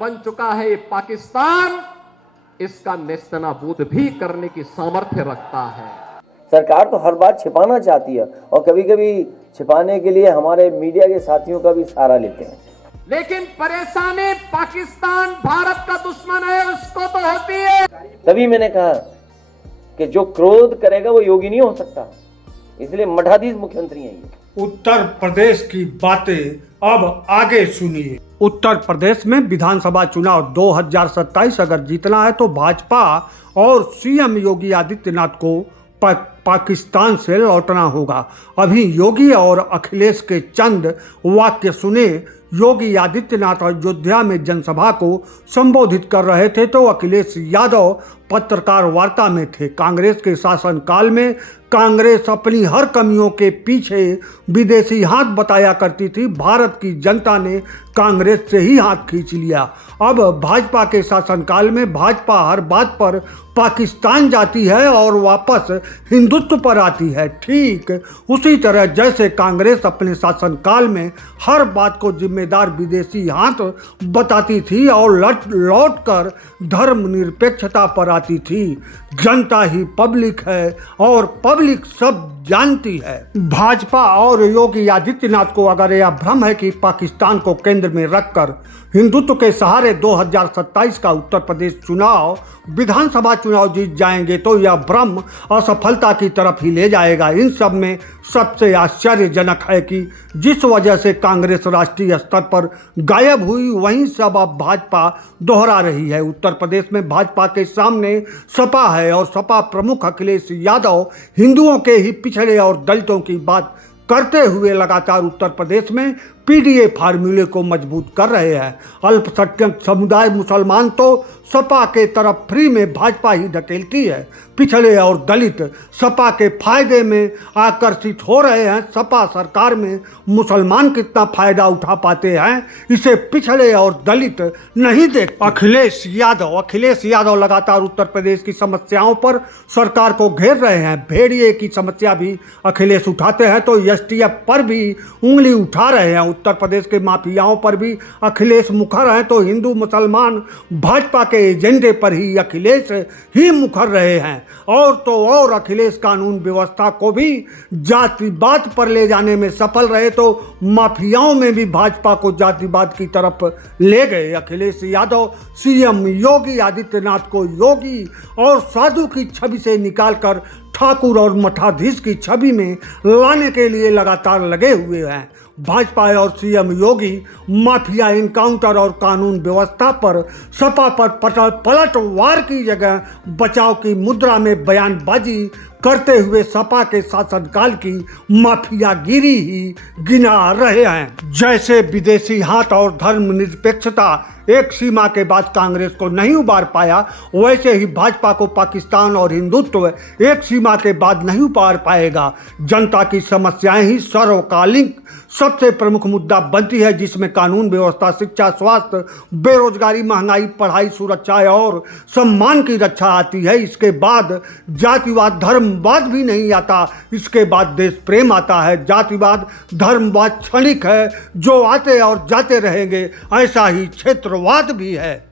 बन चुका है ये पाकिस्तान, इसका नेस्तनाबूद भी करने की सामर्थ्य रखता है। सरकार तो हर बात छिपाना चाहती है और कभी कभी छिपाने के लिए हमारे मीडिया के साथियों का भी सहारा लेते हैं। लेकिन परेशानी पाकिस्तान भारत का दुश्मन है, उसको तो होती है। तभी मैंने कहा कि जो क्रोध करेगा वो योगी नहीं हो सकता, इसलिए मठाधीश मुख्यमंत्री हैं ये। उत्तर प्रदेश की बातें अब आगे सुनिए। उत्तर प्रदेश में विधानसभा चुनाव 2027 अगर जीतना है तो भाजपा और सीएम योगी आदित्यनाथ को पाकिस्तान से लौटना होगा। अभी योगी और अखिलेश के चंद वाक्य सुने। योगी आदित्यनाथ अयोध्या में जनसभा को संबोधित कर रहे थे तो अखिलेश यादव पत्रकार वार्ता में थे। कांग्रेस के शासनकाल में कांग्रेस अपनी हर कमियों के पीछे विदेशी हाथ बताया करती थी। भारत की जनता ने कांग्रेस से ही हाथ खींच लिया। अब भाजपा के शासनकाल में भाजपा हर बात पर पाकिस्तान जाती है और वापस हिंदुत्व पर आती है। ठीक उसी तरह जैसे कांग्रेस अपने शासनकाल में हर बात को जिम्मेदार विदेशी हाथ बताती थी और लौट कर धर्मनिरपेक्षता पर आती थी। जनता ही पब्लिक है और पब्लिक सब जानती है। भाजपा और योगी आदित्यनाथ को अगर यह भ्रम है कि पाकिस्तान को केंद्र में रखकर हिंदुत्व के सहारे 2027 का उत्तर प्रदेश चुनाव विधानसभा चुनाव जीत जाएंगे तो यह भ्रम असफलता की तरफ ही ले जाएगा। इन सब में सबसे आश्चर्यजनक है कि जिस वजह से कांग्रेस राष्ट्रीय स्तर पर गायब हुई वहीं सब अब भाजपा दोहरा रही है। उत्तर प्रदेश में भाजपा के सामने सपा है और सपा प्रमुख अखिलेश यादव हिंदुओं के ही पिछड़े और दलितों की बात करते हुए लगातार उत्तर प्रदेश में पीडीए फार्मूले को मजबूत कर रहे हैं। अल्पसंख्यक समुदाय मुसलमान तो सपा के तरफ फ्री में भाजपा ही ढकेलती है। पिछड़े और दलित सपा के फायदे में आकर्षित हो रहे हैं। सपा सरकार में मुसलमान कितना फायदा उठा पाते हैं इसे पिछड़े और दलित नहीं देख। अखिलेश यादव लगातार उत्तर प्रदेश की समस्याओं पर सरकार को घेर रहे हैं। भेड़िए की समस्या भी अखिलेश उठाते हैं तो एसटीएफ पर भी उंगली उठा रहे हैं। उत्तर प्रदेश के माफियाओं पर भी अखिलेश मुखर हैं तो हिंदू मुसलमान भाजपा के एजेंडे पर ही अखिलेश ही मुखर रहे हैं। और तो और अखिलेश कानून व्यवस्था को भी जातिवाद पर ले जाने में सफल रहे तो माफियाओं में भी भाजपा को जातिवाद की तरफ ले गए। अखिलेश यादव सीएम योगी आदित्यनाथ को योगी और साधु की छवि से निकालकर ठाकुर और मठाधीश की छवि में लाने के लिए लगातार लगे हुए हैं। भाजपा और सीएम योगी माफिया इनकाउंटर और कानून व्यवस्था पर सपा पर पलटवार की जगह बचाव की मुद्रा में बयानबाजी करते हुए सपा के शासनकाल की माफियागिरी ही गिना रहे हैं। जैसे विदेशी हाथ और धर्मनिरपेक्षता एक सीमा के बाद कांग्रेस को नहीं उबार पाया वैसे ही भाजपा को पाकिस्तान और हिंदुत्व एक सीमा के बाद नहीं उबार पाएगा। जनता की समस्याएं ही सर्वकालीन सबसे प्रमुख मुद्दा बनती है जिसमें कानून व्यवस्था, शिक्षा, स्वास्थ्य, बेरोजगारी, महंगाई, पढ़ाई, सुरक्षा और सम्मान की रक्षा आती है। इसके बाद जातिवाद धर्मवाद भी नहीं आता, इसके बाद देश प्रेम आता है। जातिवाद धर्मवाद क्षणिक है जो आते और जाते रहेंगे, ऐसा ही क्षेत्रवाद भी है।